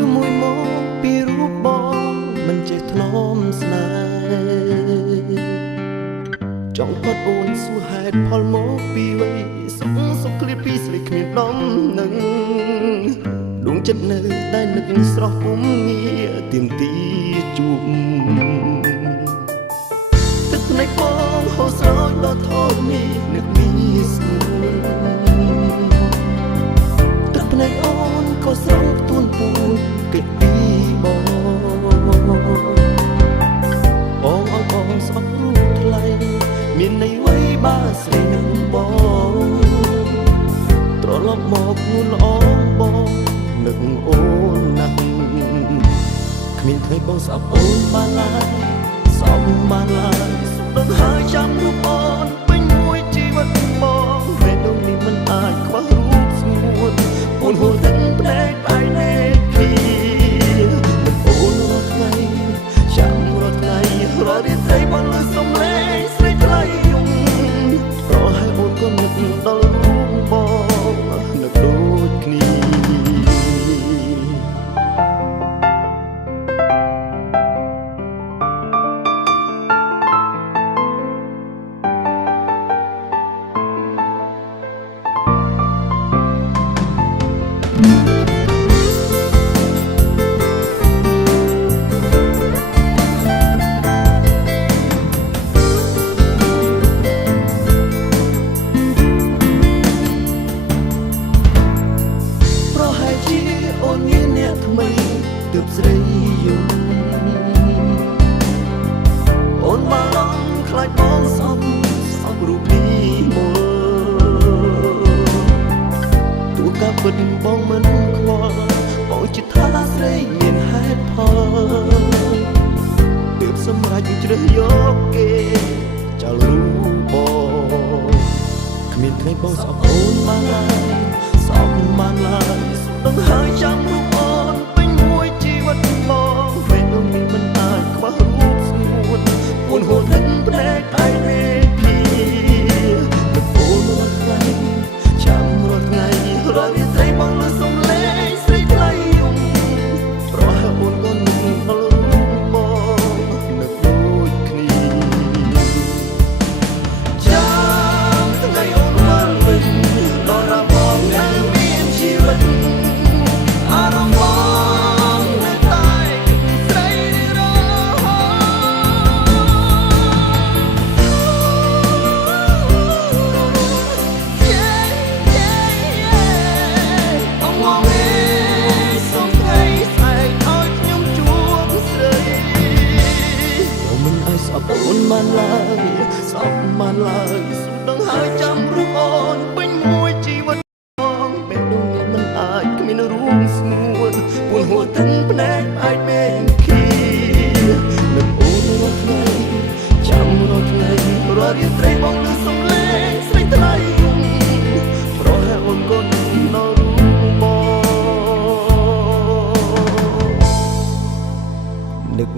ឬមួយមកពីរូបបងមិនចេះថ្នមស្នេហ៍ចង់ផុតអូនសួរហេតុផលមកពីវ័យសុខឃ្លាតពីស្រីគ្មានដំណឹងដួងចិត្តនៅតែនឹកស្រស់ពុំងារទៀមទីជួបទឹកភ្នែកបងហូរស្រោចដល់ធរនេះនឹកមានស្នួលទឹកភ្នែកអូនក៏ស្រង់ទួនពូនគេពីបងបងស្អប់រូបថ្លៃមានន័យអ្វីបើស្រីនឹងបងត្រឡប់មកនួនល្អបងនឹកអូនណាស់គ្មានឃើញបងស្អប់អូនបានឡើយស្អប់បានឡើយសុខដល់ហើយចាំរូបអូនពេញមួយជីវិតបងពេលនោះនេះមិនអាចខ្វះរូបស្ងួនអូនហួរទឹកភ្នែកផ្អែកណែកពីអូនរាល់ថ្ងៃចាំរាល់ថ្ងៃរាល់រាត្រីបងលើសំឡេងស្រីថ្លៃយំប្រហែលអូនក៏នឹកដល់រូបបងនឹកដូចគ្នាអូនមានអ្នកថ្មីទើបស្រីយំអូនបារម្ភខ្លាចបងស្អប់រូបនេះមកទូកាពិតបងមិនខ្វល់បងចិត្តថាស្រីមានហេតុផលទើបសម្រេចជ្រើសយកគេចោលរូបបងគ្មានថ្ងៃបងស្អប់អូនបានឡើយស្អប់បានឡើយដល់ហើយចាំរូបអូនពេញមួយជីវិតបងពេលនោះនេះមិនអាចខ្វះរូបស្ងួនអូនហួរទឹកភ្នែកឯមេភីអូនរាល់ថ្ងៃចាំរាល់ថ្ងៃរាល់រាត្រីបងលើសំឡេងស្រីថ្លៃយំប្រហែលអូនក៏នឹកដល់រូបបងនឹកដូចគ្នាចាំថ្ងៃអូនមកវិញដល់របងยังមានជីវិតអារម្មណ៍បងនៅតែស្រីរហូតបងងងឯងសុំថ្ងៃស្អែកឲ្យខ្ញុំជួបស្រីបងមិនអាចស្អប់អូនបានឡើយស្អប់បានឡើយសុំដឹងហើយចាំរូបអូនពេញមួយជីវិតពេលនោះនេះមិនអាចគ្មានរូបស្ងួនពួនហួរទឹកភ្នែកផ្អែកមេឃីនឹកអូនរាល់ថ្ងៃចាំរាល់ថ្ងៃរាល់រាត្រីបងលើសំឡេងស្រីថ្លៃយំប្រហែលអូនក៏នឹកដល់រូបបងនឹក